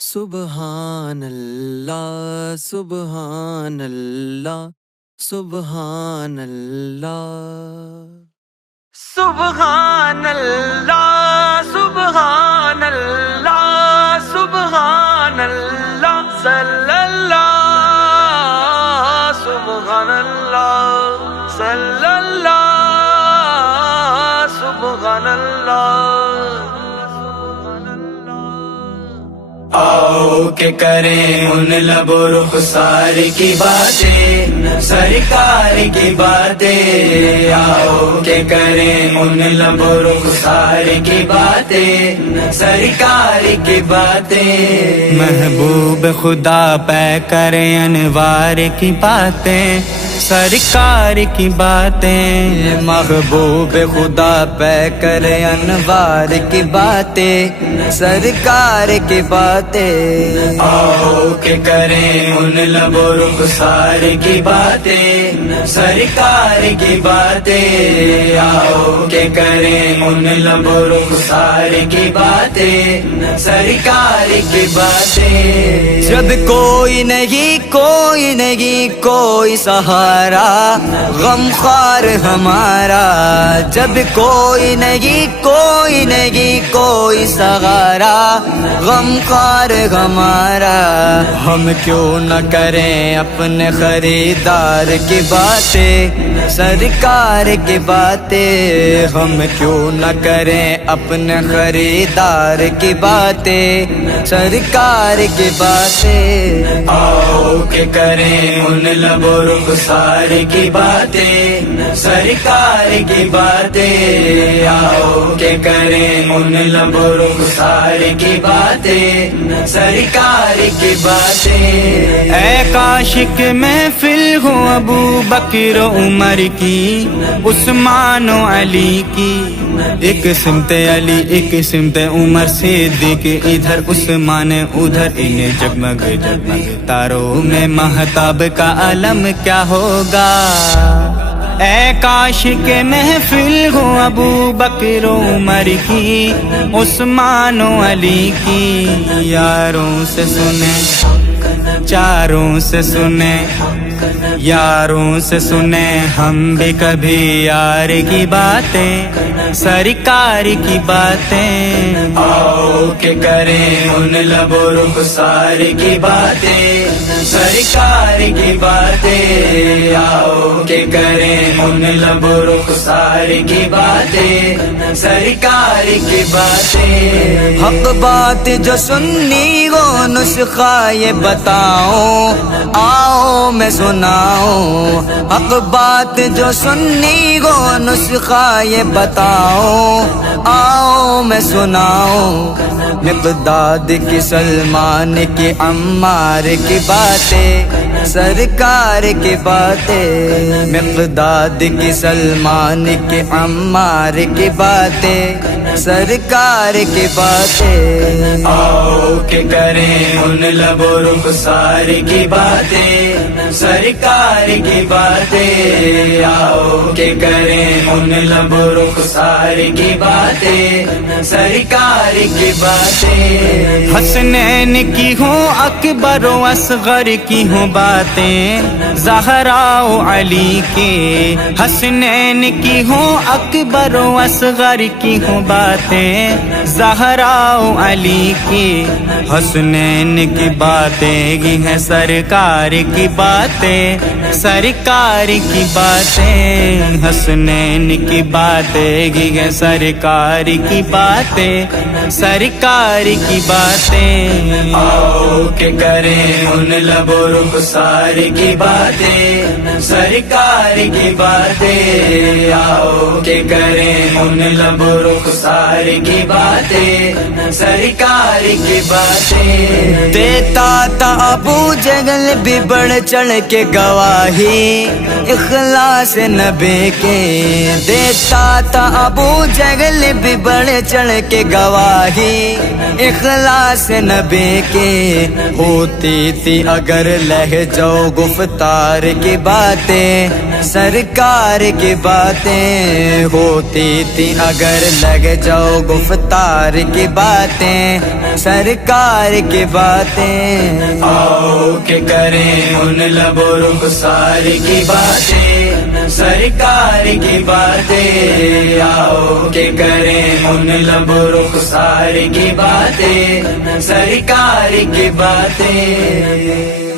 سبحان اللہ سبحان اللہ سبحان اللہ سبحان اللہ سبحان اللہ سبحان اللہ صلی اللہ سبحان اللہ صلی اللہ سبحان اللہ آؤ کہ کریں ان لب و رخسار کی باتیں، سرکار کی باتیں، آؤ کہ کریں ان لب و رخسار کی باتیں، سرکار کی باتیں، محبوب خدا پہ کریں انوار کی باتیں، سرکار کی باتیں، محبوب خدا پہ کریں انوار کی باتیں، سرکار کی باتیں، آؤ کہ کریں ان لب و رخسار کی باتیں، سرکار کی باتیں، آؤ کہ کریں ان لب و رخسار کی باتیں، سرکار کی باتیں، جب کوئی نہیں کوئی سہارا غمخوار ہمارا، جب کوئی نہیں کوئی سہارا غمخوار ہمارا، ہم کیوں نہ کریں اپنے خریدار کی باتیں، سرکار کی باتیں، ہم کیوں نہ کریں اپنے خریدار کی باتیں، سرکار کی باتیں، آؤ کہ کریں ان لب و رخسار کی باتیں، سرکار کی باتیں، آؤ کہ کریں ان لب و رخسار کی باتیں، سرکار کی باتیں، اے کاشک محفل ہو ابو بکر و عمر کی، عثمان و علی کی، ایک سمت علی ایک سمت عمر صدیق، ادھر عثمان ادھر انہیں جگمگ تاروں میں مہتاب کا علم کیا ہوگا، اے کاشک محفل ہو ابو بکر و عمر کی، عثمان و علی کی، یاروں سے سنیں چاروں سے سنیں یاروں سے سنیں ہم بھی کبھی یار کی باتیں، سرکار کی باتیں، آؤ کہ کریں ان لب و رخسار کی باتیں، سرکار کی باتیں، آؤ کہ کریں ان لب و رخسار کی باتیں، سرکار کی باتیں، حق بات جو سننی وہ نسخہ یہ بتاؤں، آؤ میں سناؤں، حق بات جو سننی وہ نسخہ یہ بتاؤں، آؤ میں سناؤں، مقداد کی سلمان کی عمار کی باتیں، سرکار کی باتیں، مقداد کی سلمان کی عمار کی باتیں، سرکار کی باتیں، آؤ کہ کریں ان لب و رخسار کی باتیں، سرکار کی باتیں، آؤ کہ کریں ان لب و رخسار کی باتیں، سرکار کی باتیں، حسنین کی ہوں اکبر و اصغر کی ہوں باتیں، زہرا و علی کی، حسنین کی ہوں اکبر و اصغر کی ہوں باتیں، زہرا و علی کی، حسنین کی باتیں گی ہیں سرکار کی باتیں، سرکار کی باتیں، حسنین کی باتیں گی ہیں سرکار کی باتیں، سرکار کی باتیں، آؤ کہ کریں ان لب و رخسار کی باتیں، سرکار کی باتیں، آؤ کہ کریں ان لب و رخسار کی باتیں، سرکار کی باتیں، دیتا تھا ابو جہل بھی بڑھ چڑھ چڑھ کے گواہی اخلاص نبی کے دیتا تھا ابو جہل بھی بڑھ چڑھ کے گواہی اخلاص نبی کے ہوتی تھی اگر لہجہ و گفتار کی باتیں سرکار کی باتیں ہوتی تھی اگر لہجہ و گفتار کی باتیں سرکار کی باتیں آؤ کہ کریں ان لب و رخسار کی باتیں سرکار کی باتیں آؤ کہ کریں ان لب و رخسار کی باتیں سرکار کی باتیں